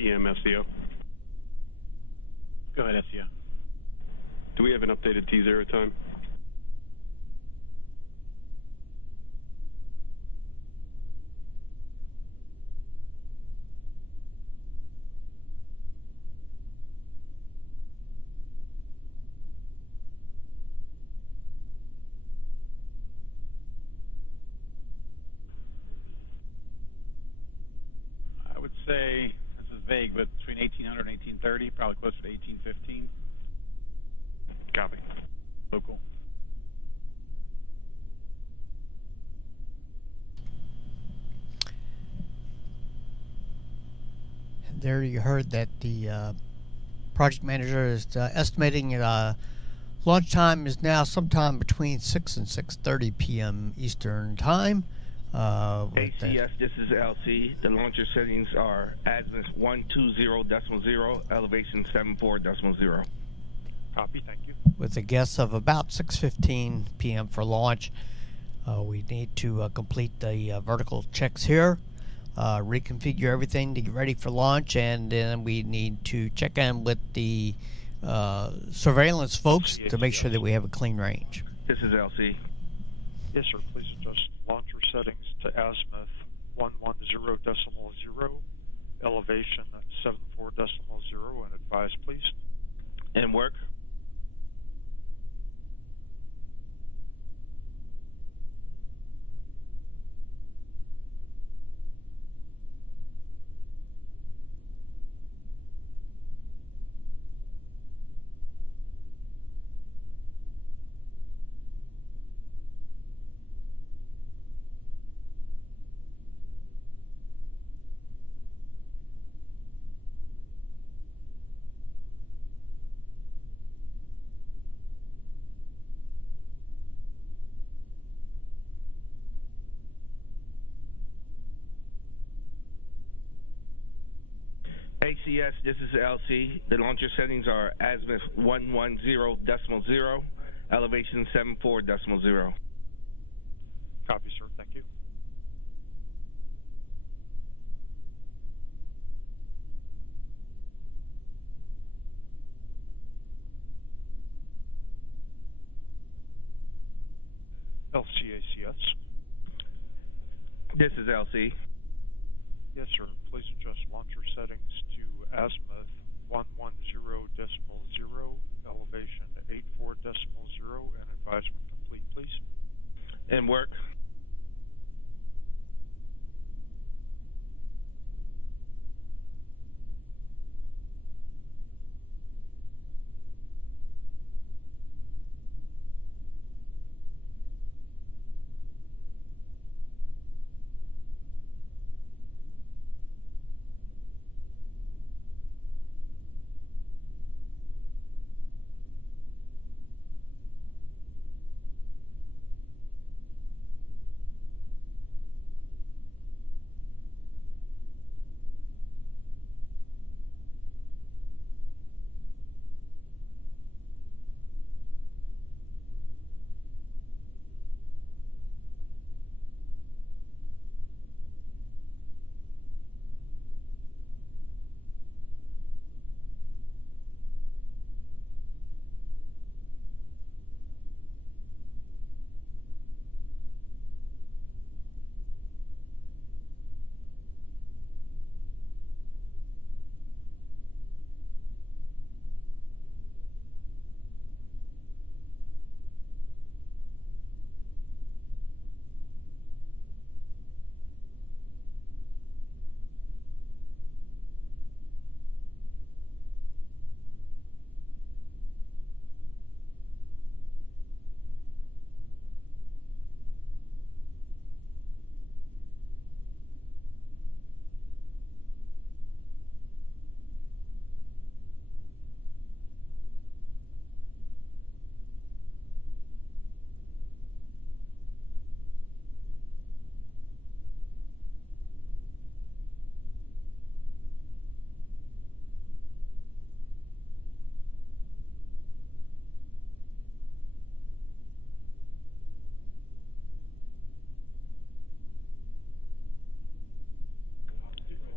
PM, SEO. Go ahead, SEO. Do we have an updated T0 time? I would say, this is vague, but between 1800 and 1830, probably closer to 1815. Copy. Local. There you heard that the project manager is estimating launch time is now sometime between 6 and 6:30 p.m. Eastern Time. ACS, this is LC. The launcher settings are azimuth 120.0, elevation 74.0. Copy, thank you. With a guess of about 6:15 p.m. for launch. We need to complete the vertical checks here, reconfigure everything to get ready for launch, and then we need to check in with the surveillance folks to make sure that we have a clean range. This is LC. Yes, sir. Please adjust launcher settings to azimuth 110.0, elevation 74.0, and advise, please. And work. ACS, this is LC. The launcher settings are azimuth 110.0, elevation 74.0. Copy, sir. Thank you. LCACS. This is LC. Yes, sir. Please adjust launcher settings to azimuth 110.0, elevation 84.0, and advisement complete, please. And work.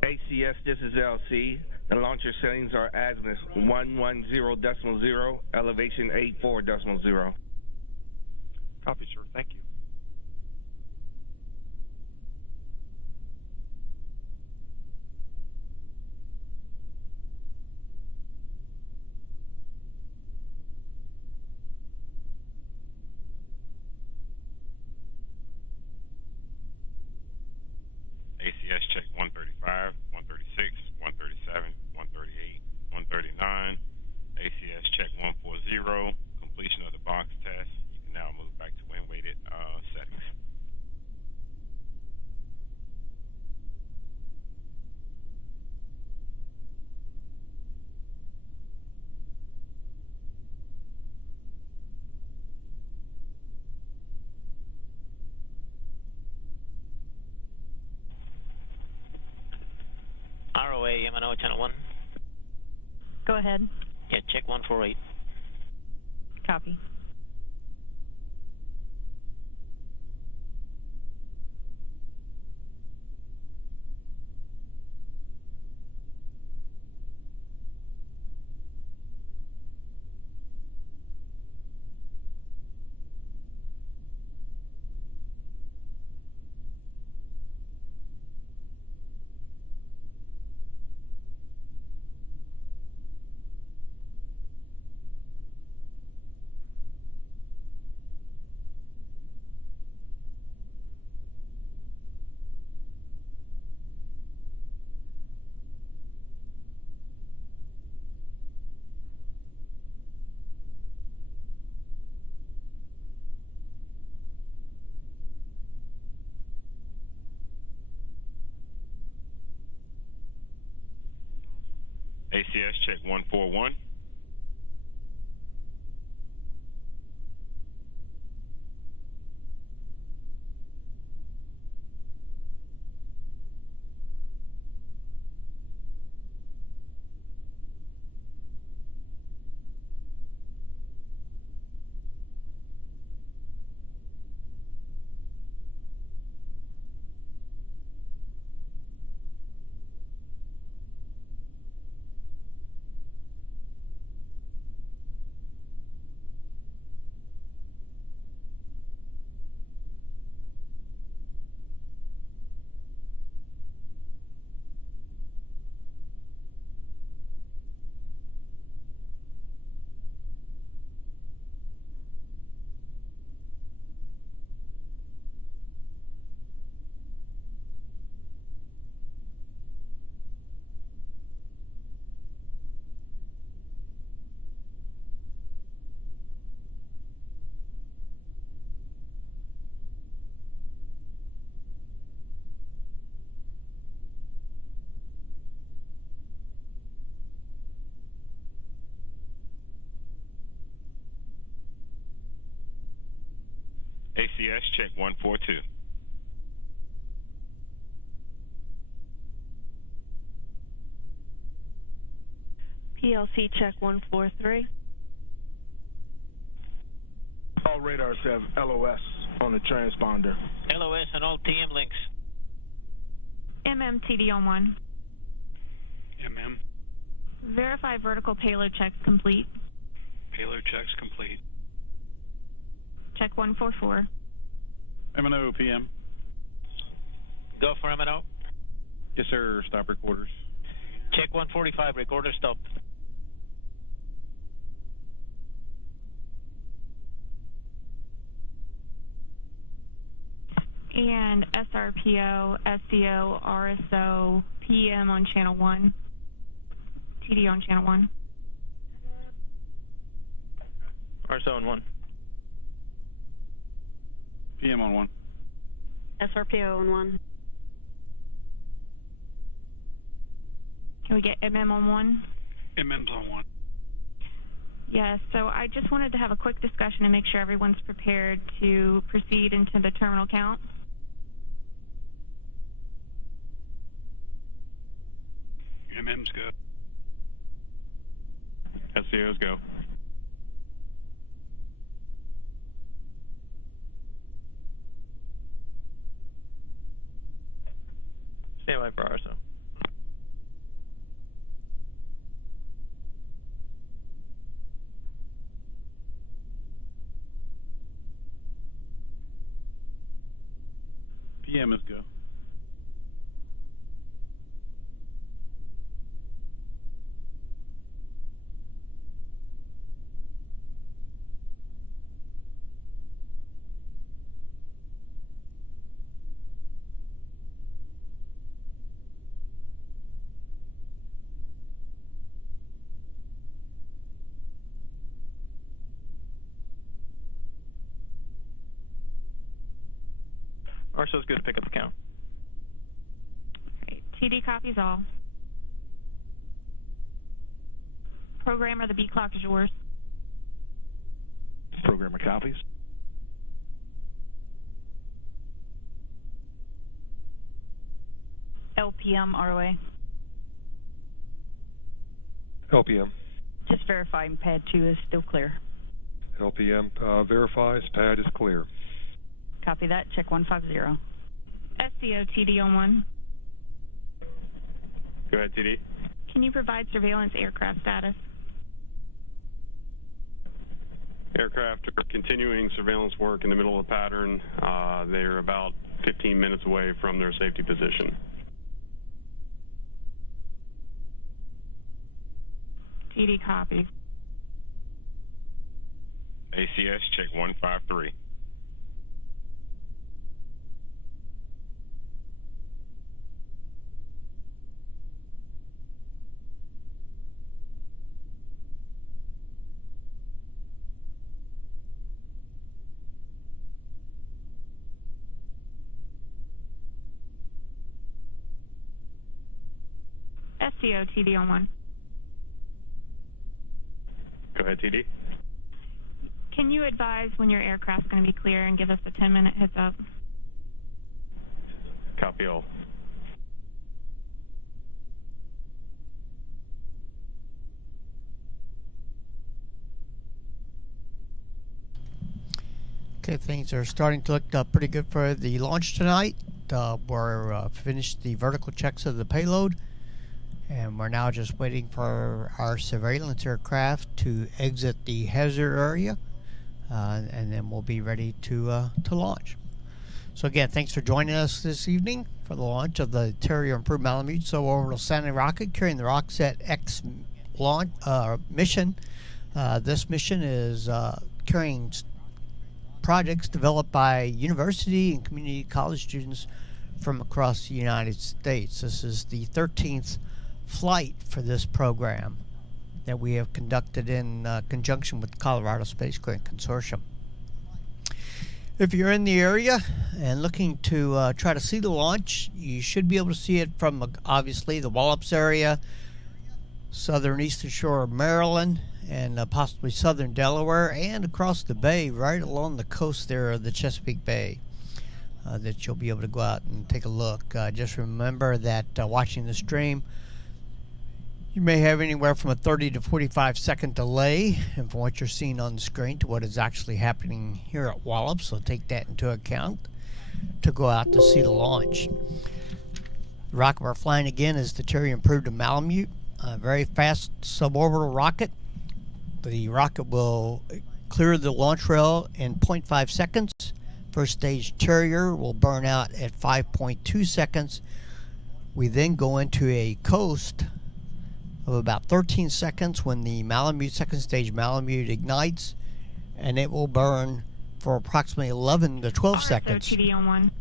ACS, this is LC. and launcher settings are azimuth 110.0, elevation 84.0. Copy, sir. Thank you. ACS check 135, 136, 137, 138, 139. ACS check 140, completion of the box test. You can now move back to wind-weighted settings. ROA, MNO, channel 1. Go ahead. Yeah, check 148. Copy. ACS check 141. ACS check 142. PLC check 143. All radars have LOS on the transponder. LOS and all TM links. MMTD on 1. Verify vertical payload checks complete. Payload checks complete. Check 144. MNO, PM. Go for MNO. Yes, sir. Stop recorders. Check 145, recorder stop. And SRPO, SCO, RSO, PM on channel 1. TD on channel 1. RSO on 1. PM on 1. SRPO on 1. Can we get MM on 1? MM's on 1. Yes, so I just wanted to have a quick discussion and make sure everyone's prepared to proceed into the terminal count. MM's go. SCO's go. Stand by for RSO. PM is go. RSO's good to pick up the count. Right. TD copies all. Programmer, the B clock is yours. Programmer copies. LPM ROA. LPM. Just verifying pad 2 is still clear. LPM verifies pad is clear. Copy that. Check 150. SCO TD on 1. Go ahead, TD. Can you provide surveillance aircraft status? Aircraft are continuing surveillance work in the middle of the pattern. They're about 15 minutes away from their safety position. TD copies. ACS check 153. SCO TD on 1. Go ahead, TD. Can you advise when your aircraft's going to be clear and give us a 10-minute heads up? Copy all. Okay, things are starting to look pretty good for the launch tonight. We're finished the vertical checks of the payload, and we're now just waiting for our surveillance aircraft to exit the hazard area, and then we'll be ready to launch. So again, thanks for joining us this evening for the launch of the Terrier Improved Malamute suborbital Santa rocket carrying the RockSat-X launch mission. This mission is carrying projects developed by university and community college students from across the United States. This is the 13th flight for this program that we have conducted in conjunction with the Colorado SpaceCrafts Consortium. If you're in the area and looking to try to see the launch, you should be able to see it from obviously the Wallops area, southern eastern shore of Maryland, and possibly southern Delaware, and across the bay right along the coast there of the Chesapeake Bay, that you'll be able to go out and take a look. Just remember that watching the stream, you may have anywhere from a 30 to 45 second delay and from what you're seeing on the screen to what is actually happening here at Wallops, so take that into account to go out to see the launch. The rocket we're flying again is the Terrier Improved Malamute, a very fast suborbital rocket. The rocket will clear the launch rail in 0.5 seconds. First stage Terrier will burn out at 5.2 seconds. We then go into a coast of about 13 seconds when the Malamute, second stage Malamute ignites, and it will burn for approximately 11 to 12 seconds. TD on 1.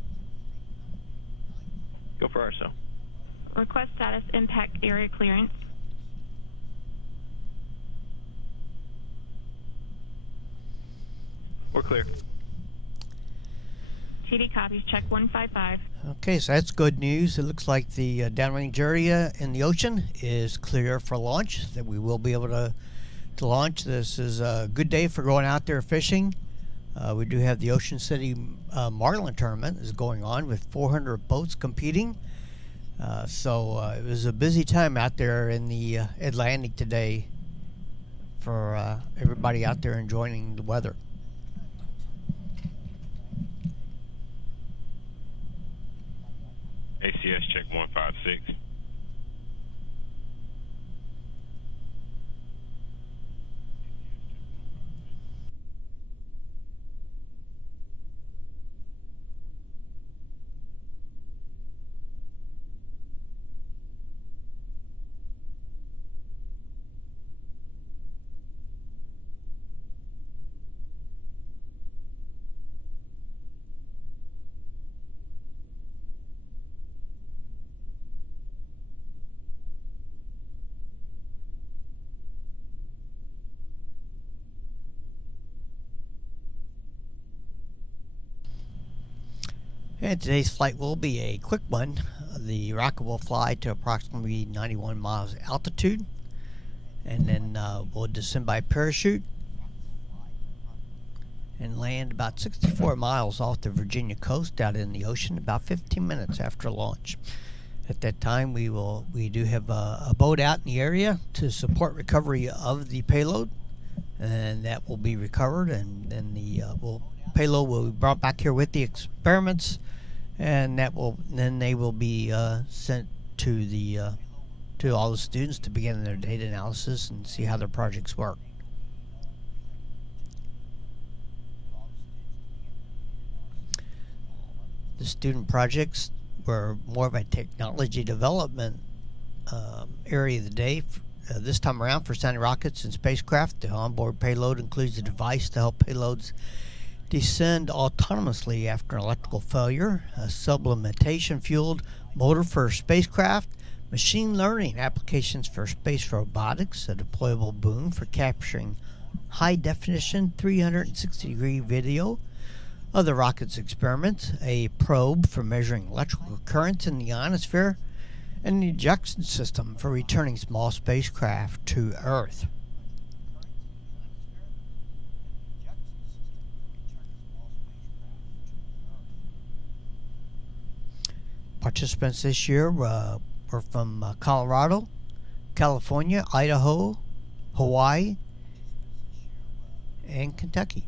Go for RSO. Request status impact area clearance. We're clear. TD copies. Check 155. Okay, so that's good news. It looks like the downrange area in the ocean is clear for launch, that we will be able to launch. This is a good day for going out there fishing. We do have the Ocean City Marlin Tournament is going on with 400 boats competing. So it was a busy time out there in the Atlantic today for everybody out there enjoying the weather. ACS check 156. And today's flight will be a quick one. The rocket will fly to approximately 91 miles altitude, and then we'll descend by parachute and land about 64 miles off the Virginia coast out in the ocean about 15 minutes after launch. At that time, we do have a boat out in the area to support recovery of the payload, and that will be recovered, and then the payload will be brought back here with the experiments, and then they will be sent to all the students to begin their data analysis and see how their projects work. The student projects were more of a technology development area of the day. This time around for Sounding Rockets and Spacecraft, the onboard payload includes a device to help payloads descend autonomously after an electrical failure, a sublimination-fueled motor for spacecraft, machine learning applications for space robotics, a deployable boom for capturing high-definition 360-degree video of the rocket's experiments, a probe for measuring electrical currents in the ionosphere, and an ejection system for returning small spacecraft to Earth. Participants this year were from Colorado, California, Idaho, Hawaii, and Kentucky.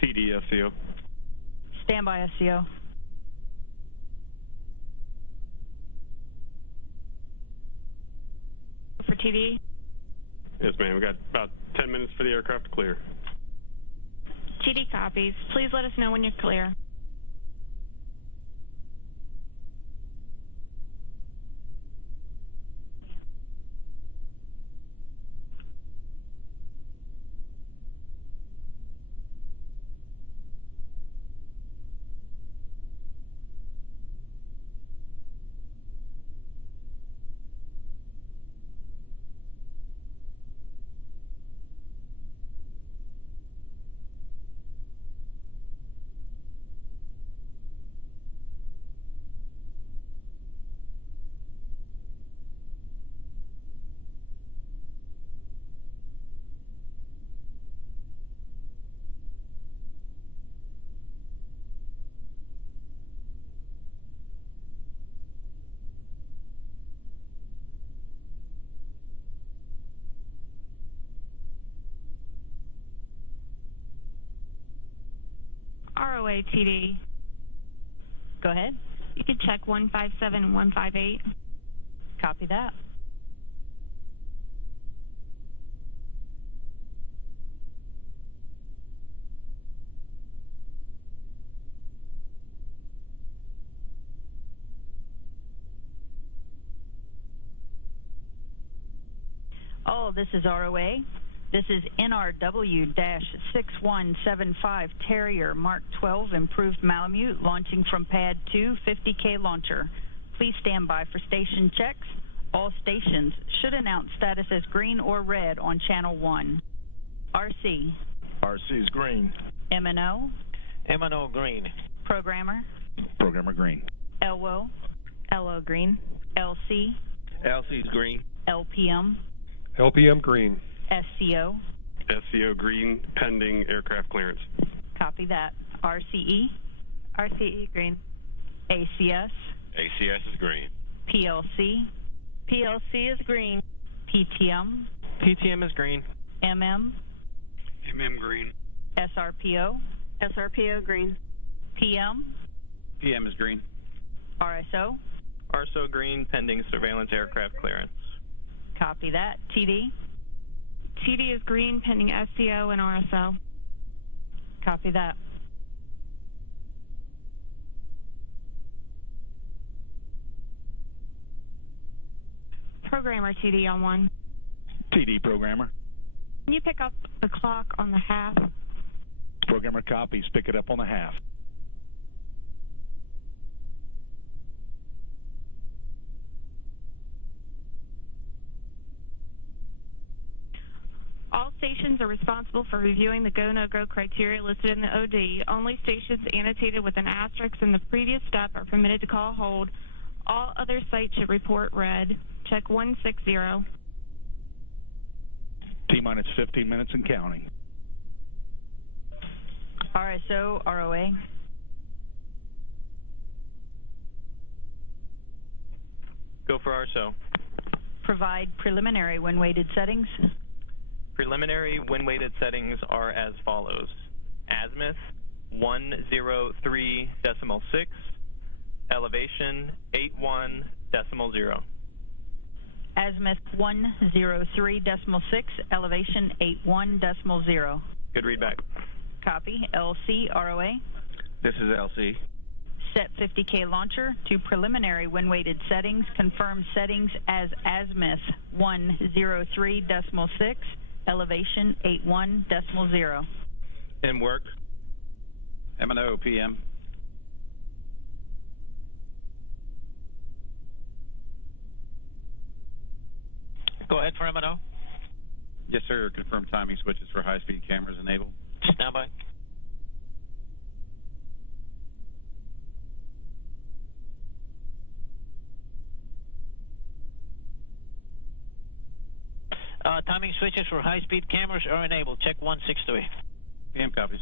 TD SCO. Standby SCO. For TD? Yes, ma'am. We've got about 10 minutes for the aircraft to clear. TD copies. Please let us know when you're clear. ROA TD. Go ahead. You can check 157 and 158. Copy that. Oh, this is ROA. This is NRW-6175 Terrier Mark 12 Improved Malamute launching from Pad 2 50K launcher. Please stand by for station checks. All stations should announce status as green or red on channel 1. RC. RC is green. MNO. MNO green. Programmer. Programmer green. LWO. LO green. LC. LC is green. LPM. LPM green. SCO. SCO green, pending aircraft clearance. Copy that. RCE, RCE green. ACS, ACS is green. PLC, PLC is green. PTM, PTM is green. MM, green. SRPO, SRPO green. PM, PM is green. RSO, RSO green pending surveillance aircraft clearance. copy that. TD, TD is green pending SCO and RSO. copy that. Programmer TD on 1. TD programmer. Can you pick up the clock on the half? Programmer copies. Pick it up on the half. All stations are responsible for reviewing the go, no-go criteria listed in the OD. Only stations annotated with an asterisk in the previous step are permitted to call hold. All other sites should report red. Check 160. T-minus 15 minutes and counting. RSO, ROA, Go for RSO. provide preliminary when weighted settings. Preliminary wind-weighted settings are as follows. Azimuth 103.6, elevation 81.0. Azimuth 103.6, elevation 81.0. Good read back. Copy. LC, ROA. This is LC. Set 50K launcher to preliminary when weighted settings. Confirm settings as azimuth 103.6, elevation 81.0. In work. M&O, PM. Go ahead for M&O. Yes, sir. Confirm timing switches for high-speed cameras enabled. Stand by. Timing switches for high-speed cameras are enabled. Check 163. PM copies.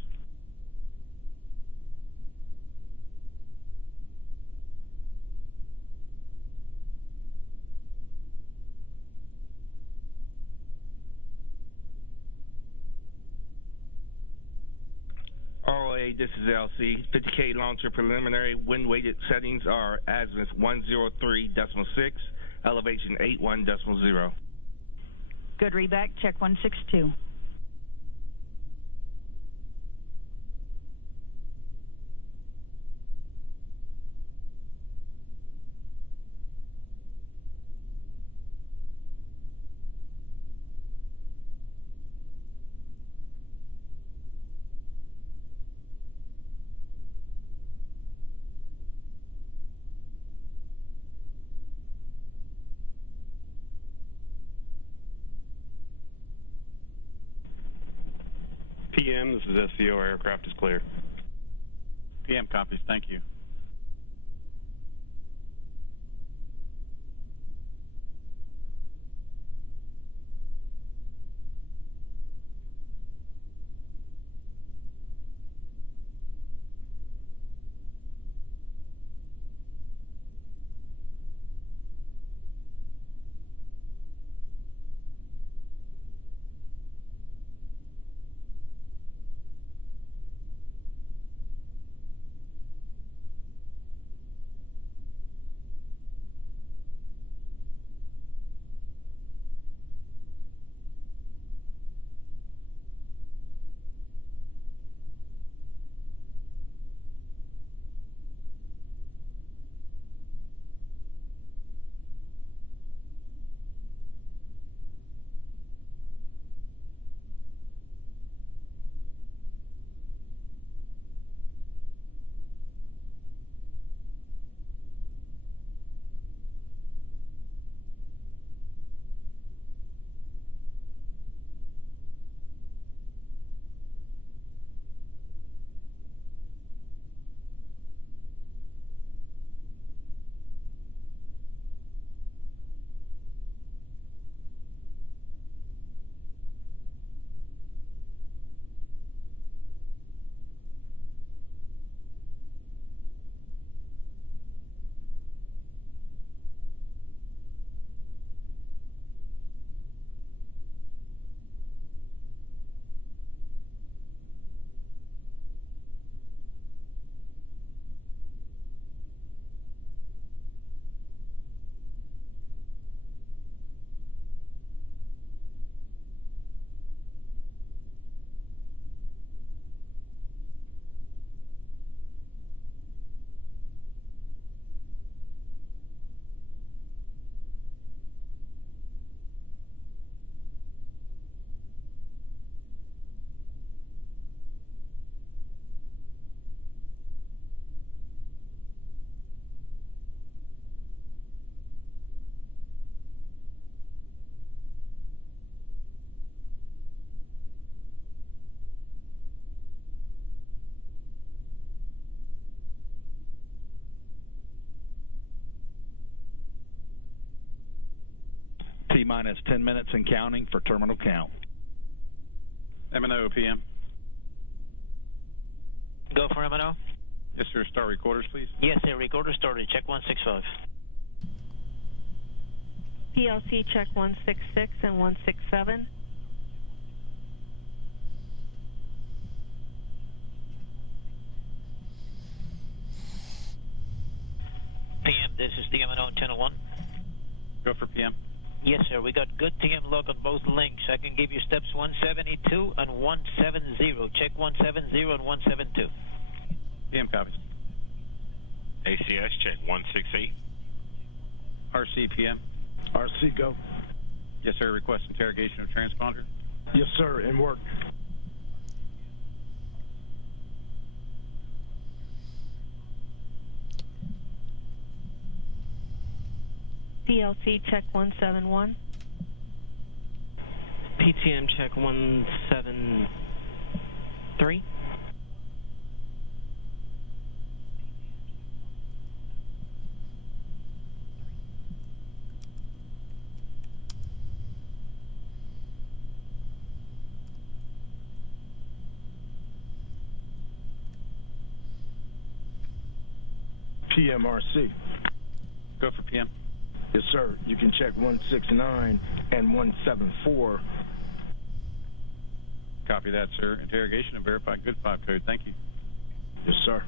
ROA, this is LC. 50K launcher preliminary wind weighted settings are azimuth 103.6, elevation 81.0. Good readback. Check 162. PM, this is SCO. Aircraft is clear. PM copies. Thank you. T-minus 10 minutes and counting for terminal count. M&O PM. Go for M&O. Yes, sir. Start recorders, please. Yes, sir. Recorder started. Check 165. PLC check 166 and 167. PM, this is the M&O antenna 1. Go for PM. Yes, sir. We got good TM log on both links. I can give you steps 172 and 170. Check 170 and 172. PM copies. ACS check 168. RC PM. RC, go. Yes, sir. Request interrogation of transponder. Yes, sir, in work. PLC check 171. PTM check 173. PMRC. Go for PM. Yes, sir. You can check 169 and 174. Copy that, sir. Interrogation and verify good 5 code. Thank you. Yes, sir.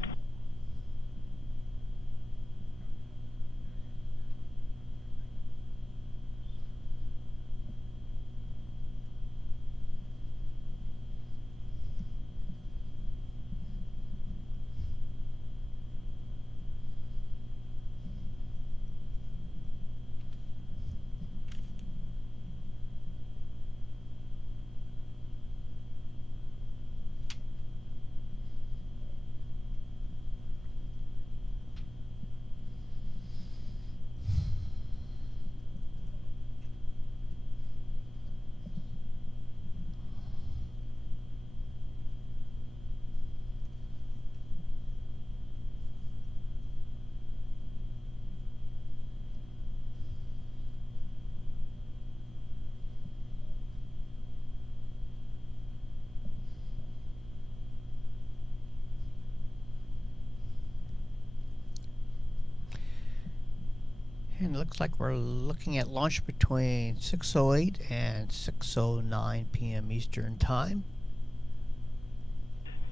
And it looks like we're looking at launch between 6:08 and 6:09 p.m. Eastern Time.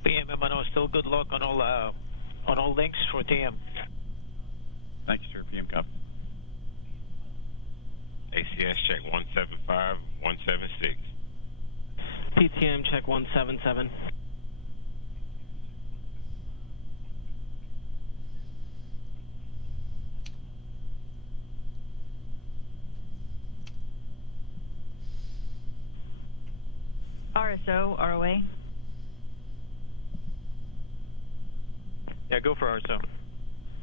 PM, M&O still good luck on all links for TM. Thank you, sir. PM copy. ACS check 175, 176. PTM check 177. RSO, ROA. Yeah, go for RSO.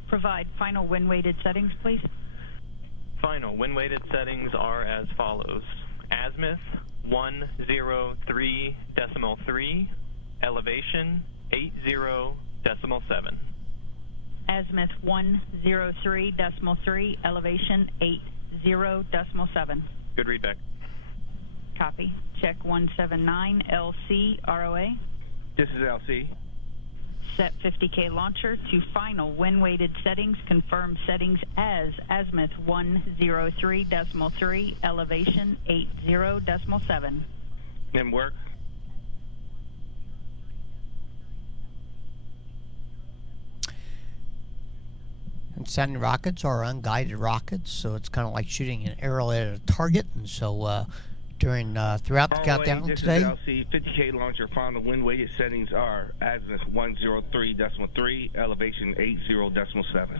Provide final wind-weighted settings, please. Final wind-weighted settings are as follows. Azimuth 103.3, elevation 80.7. Azimuth 103.3, elevation 80.7. Good readback. Copy. Check 179, LC, ROA. This is LC. Set 50K launcher to final wind-weighted settings. Confirm settings as azimuth 103.3, elevation 80.7. In work. And sending rockets are unguided rockets, so it's kind of like shooting an arrow at a target. And so throughout the countdown today, This is LC. 50K launcher. Final wind-weighted settings are azimuth 103.3, elevation 80.7.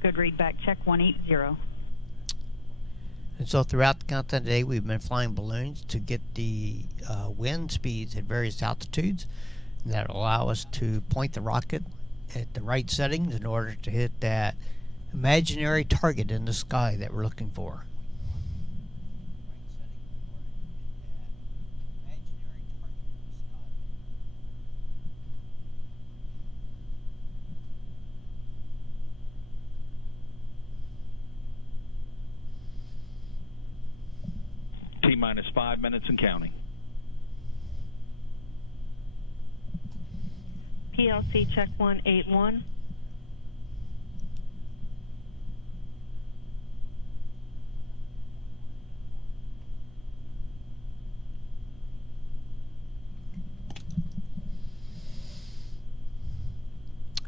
Good readback. Check 180. and so throughout the countdown today, we've been flying balloons to get the wind speeds at various altitudes that allow us to point the rocket at the right settings in order to hit that imaginary target in the sky that we're looking for. minus 5 minutes and counting. PLC check 181.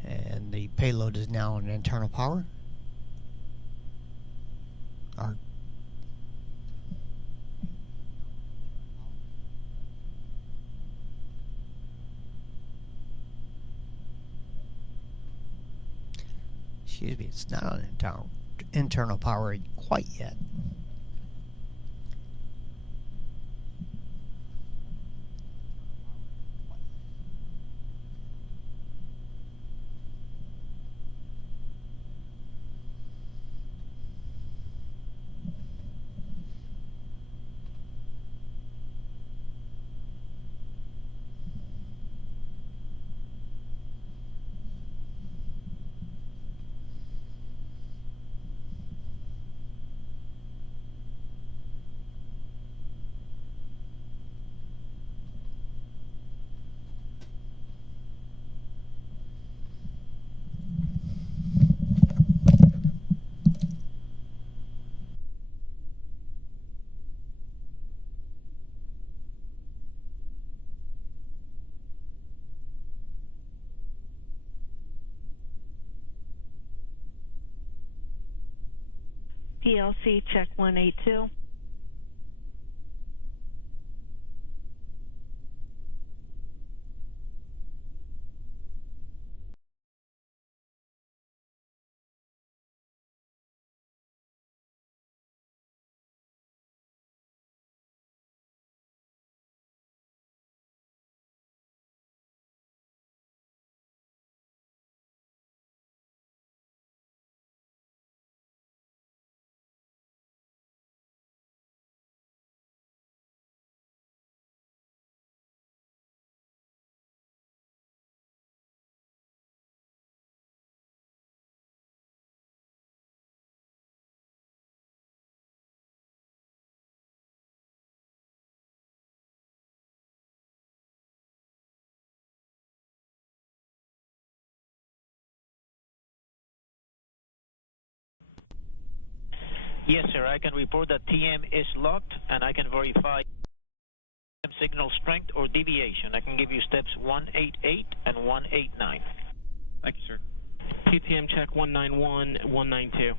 And the payload is now on internal power. Excuse me, it's not on internal power quite yet. PLC check 182. Yes, sir. I can report that TM is locked, and I can verify signal strength or deviation. I can give you steps 188 and 189. Thank you, sir. TTM check 191, 192.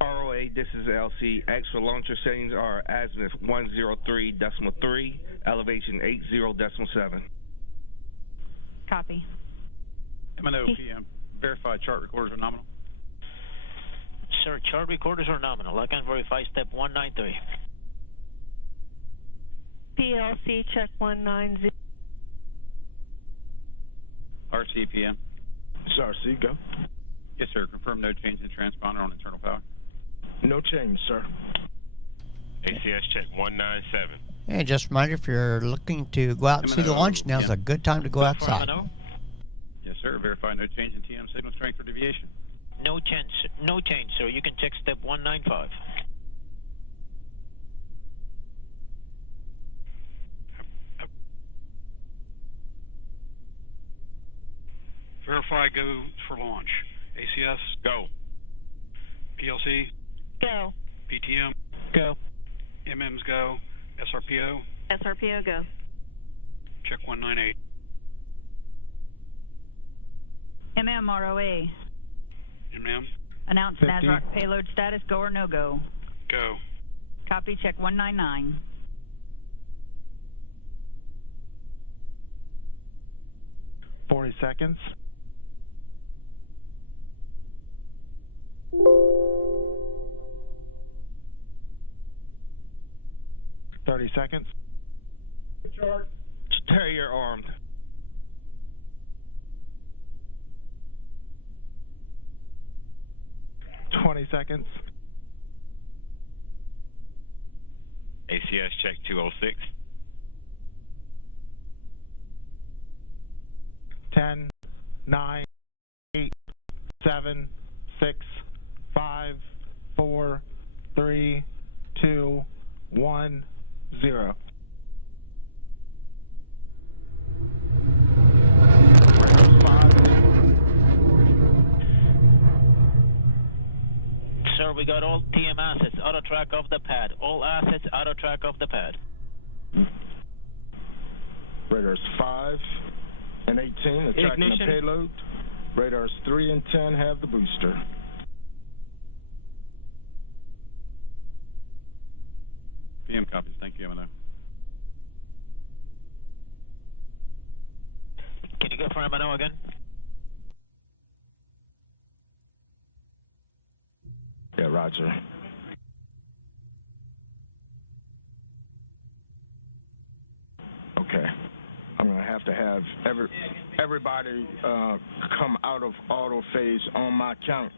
ROA, this is LC. X for launcher settings are azimuth 103.3, elevation 80.7. Copy. MNO PM. Verified chart recorders are nominal. Sir, chart recorders are nominal. I can verify step 193. PLC check 190. RC PM. This is RC, go. Yes, sir. Confirm no change in transponder on internal power. No change, sir. ACS check 197. And just a reminder, if you're looking to go out and see the launch, now's a good time to go outside. Yes, sir. Verify no change in TM signal strength or deviation. No change, sir. You can check step 195. Verify go for launch. ACS? Go. PLC? Go. PTM? Go. MMs go. SRPO? SRPO go. Check 198. MMROA. MM? Announce 50. NASROC payload status, go or no go. Go. Copy, check 199. $40 seconds. $30 seconds. Terrier armed. $20 seconds. ACS check 206. 10, 9, 8, 7, 6, 5, 4, 3, 2, 1, 0. Sir, we got all TM assets out of track of the pad. All assets out of track of the pad. Radars 5 and 18 are tracking Ignition. the payload. Radars 3 and 10 have the booster. PM copies. Thank you, M&O. Can you go for M&O again? Yeah, roger. Okay. I'm going to have everybody come out of auto phase on my count